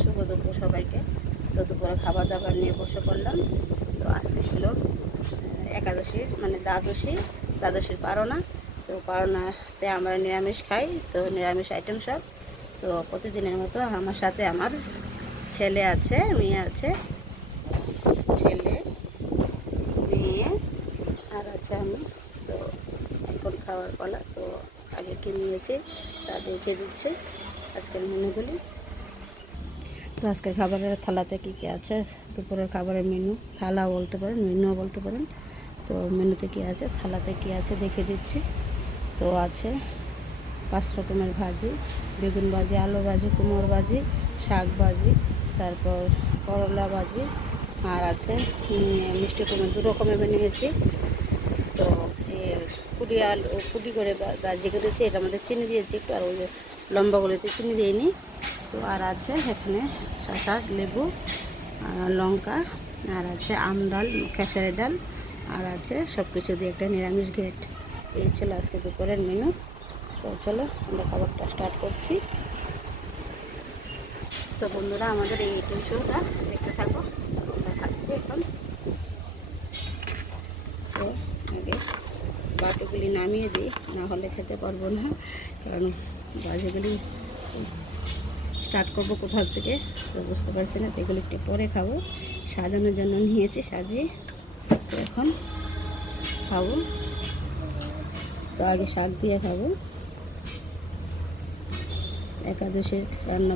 শুভ দুপুর সবাইকে। তো দুপুরে খাবার দাবার নিয়ে বসে পড়লাম। তো আজকে ছিল একাদশীর মানে দ্বাদশী, দ্বাদশীর পারণা তো পারণাতে আমরা নিরামিষ খাই, তো নিরামিষ আইটেম সব। তো প্রতিদিনের মতো আমার সাথে আমার ছেলে আছে, মেয়ে আছে, ছেলে, মেয়ে, আর আছে আমি। তো এখন খাওয়ার পালা, তো আগে কি নিয়েছি তা দেখে দিচ্ছে আজকের মেনুগুলি তো আজকের খাবারের থালাতে কী কী আছে? দুপুরের খাবারের মেনু থালা বলতে পারেন মেনুও বলতে পারেন। তো মেনুতে কী আছে? থালাতে কী আছে দেখে দিচ্ছি। তো আছে পাঁচ রকমের ভাজি, বেগুন ভাজি, আলু ভাজি, কুমড়ো ভাজি, শাক ভাজি, তারপর করলা ভাজি, আর আছে মিষ্টি কুমড়ো, দু রকমের বানিয়েছি। তো কুড়ি আলু কুড়ি করে ভাজি করেছি, এটা আমাদের চিনি দিয়েছি একটু, আর ওই যে লম্বাগুলোতে চিনি দিইনি। তো আর আছে এখানে শসা, লেবু লঙ্কা, আর আছে আম ডাল, খেসারি ডাল, আর আছে সব কিছু দিয়ে একটা নিরামিষ গেট এই ছিল আজকে দুপুরের মেনু। তো চলো, আমরা খাবারটা স্টার্ট করছি। তো বন্ধুরা, আমাদের এই শোটা দেখতে থাকো। আমরা এখন। তো আগে বাটিগুলি নামিয়ে দিই, না হলে খেতে পারব না, কারণ বাজিগুলি স্টার্ট করব কোথাও থেকে? তো বুঝতে পারছি না, তো এগুলো একটু পরে খাব। সাজানোর জন্য নিয়েছি, সাজিয়ে তো এখন খাব। তো আগে শাক দিয়ে খাব। একাদশের রান্না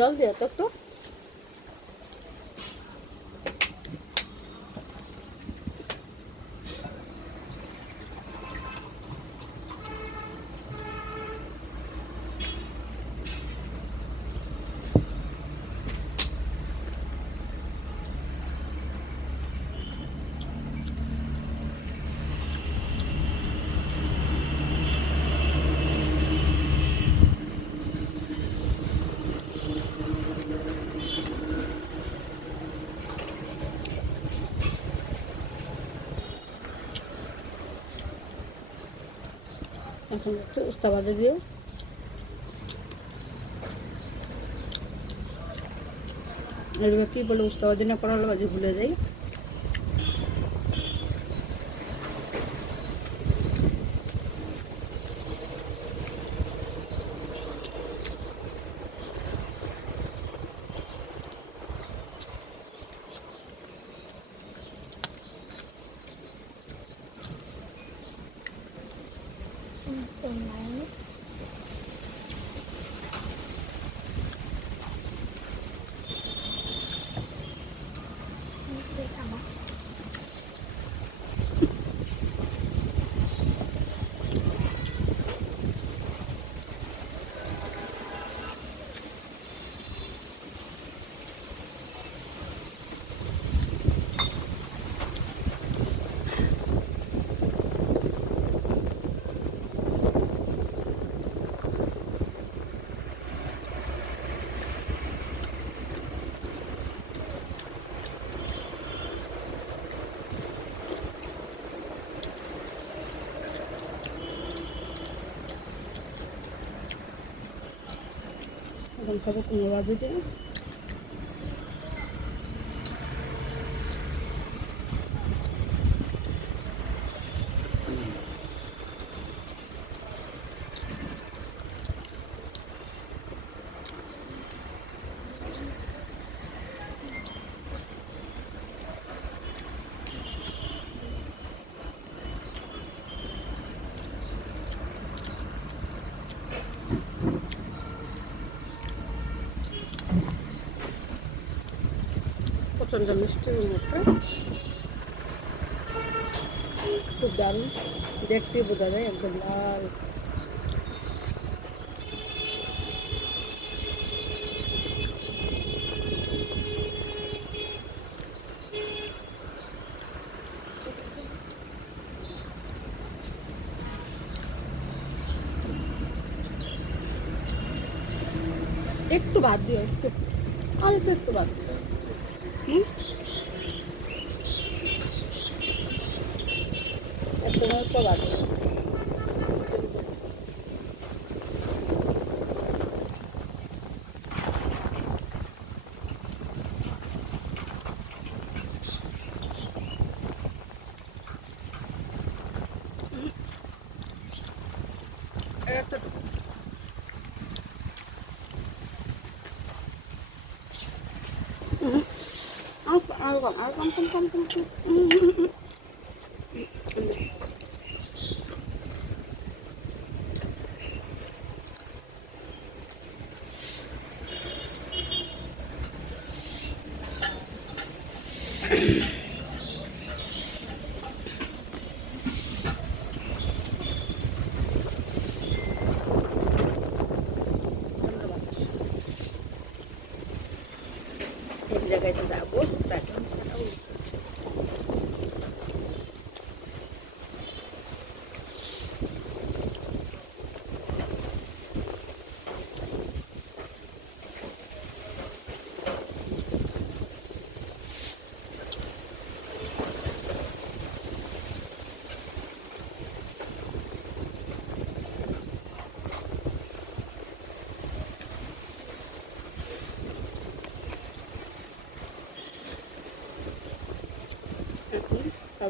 জল দিও তো একটু এখন একটু উস্তা ভাজা দিও। এগুলো কী বলে উস্তা ভাজি না করলা ভাজি ভুলে যাই। খাব কুমড়ো ভাজি প্রচণ্ড মিষ্টির মধ্যে খুব দারুণ দেখতে বোঝা যায় একদম লাল একটু বাদ দিও একটু অল্প একটু বাদ দিও হুম একটু অল্প বাদ দিও এতটুকু আর আর কম আর কম কম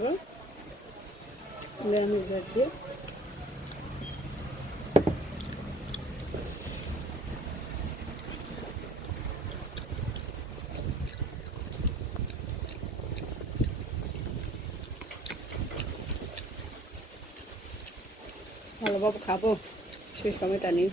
খাব নিরামিষ ভাত দিয়ে ভালোভাবে খাব সেই সময়টা নেই।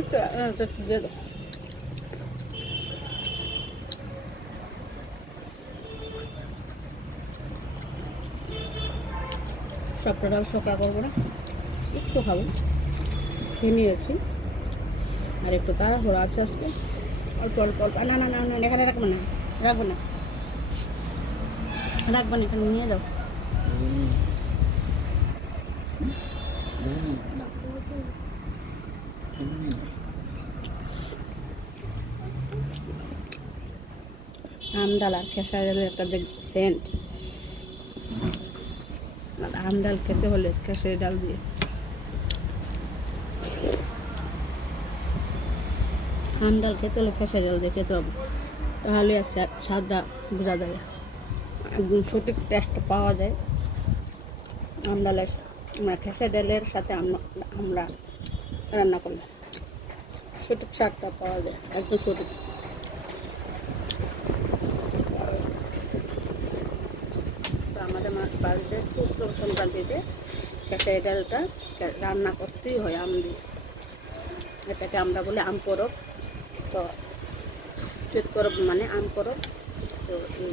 একটু দিয়ে দাও সবটা ডাল সকাল করব না। একটু খাব। খেয়ে নিয়েছি। আর একটু তাড়াহুড়ো আছে আজকে। অল্প অল্প অল্প। না না না না, এখানে রাখব না। রাখব না। রাখব না, এখানে নিয়ে যাও। আমডাল আর খেসারের একটা দেখ সেন্ট আর আমডাল খেতে হলে খেসারি ডাল দিয়ে। আমডাল খেতে হলে খেসারি ডাল দিয়ে খেতে হবে। তাহলে আর স্বাদটা বোঝা যাবে একদম সঠিক টেস্টটা পাওয়া যায়। আমডালের আমরা খেসারি ডালের সাথে আমরা আমরা রান্না করলাম সঠিক স্বাদটা পাওয়া যায়। একদম সঠিক। আমাদের বাড়িতে চৈত্র সংক্রান্তিতে খেসারি ডালটা রান্না করতেই হয় আম দিয়ে। এটাকে আমরা বলি আম পরব তো চৈত পরব মানে আম পরব তো এই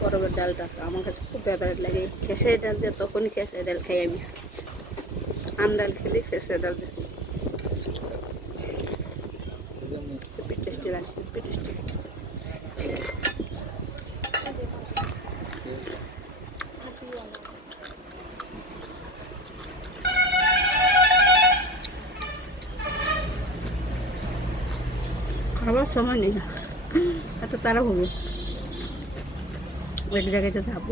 পরবের ডালটা তো আমার কাছে খুব ফেভারিট লাগে। খেসারি ডাল দিয়ে তখনই খেসারি ডাল খাই আমি। আম ডাল খেলে খেসারি ডাল দিয়ে খুবই টেস্টি লাগে টেস্টি সময় নেই। এত তারা হবে ওই জায়গাতে থাকব।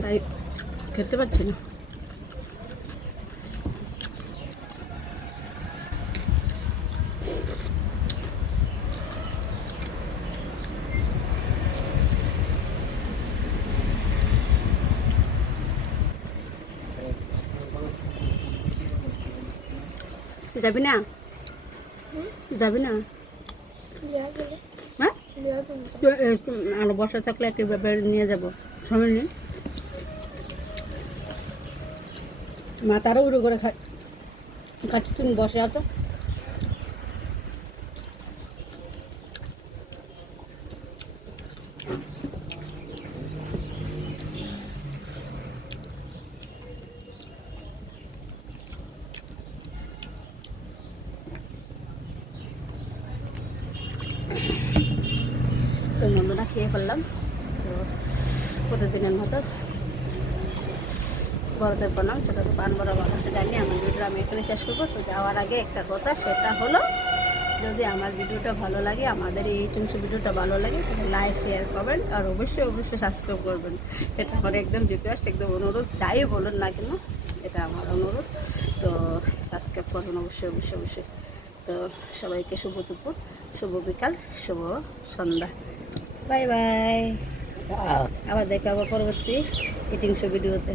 তাই খেতে পাচ্ছি না। যাবি না? যাবি না? হ্যাঁ? আলো বসা থাকলে একেবারে নিয়ে যাব? সময় নেই? মা তারও উড়ো করে খাই খাচ্ছি তুমি বসে আতো তো নন্দনা খেয়ে ফেললাম। তো প্রতিদিনের মতো বড়দের প্রণাম তো পান বড় বাংলাতে জানি আমার ভিডিওটা আমি এখানে শেষ করব। তো যাওয়ার আগে একটা কথা, সেটা হলো, যদি আমার ভিডিওটা ভালো লাগে, আমাদের এই টিমস ভিডিওটা ভালো লাগে, তাহলে লাইক শেয়ার করবেন আর অবশ্যই অবশ্যই সাবস্ক্রাইব করবেন। এটা আমার একদম রিকোয়েস্ট একদম অনুরোধ, যাই বলুন না কেন, এটা আমার অনুরোধ। তো সাবস্ক্রাইব করবেন, অবশ্যই অবশ্যই অবশ্যই। তো সবাইকে শুভ দুপুর, শুভ বিকাল, শুভ সন্ধ্যা। বাই বাই আবার দেখা আবার পরবর্তী ইটিংস ভিডিওতে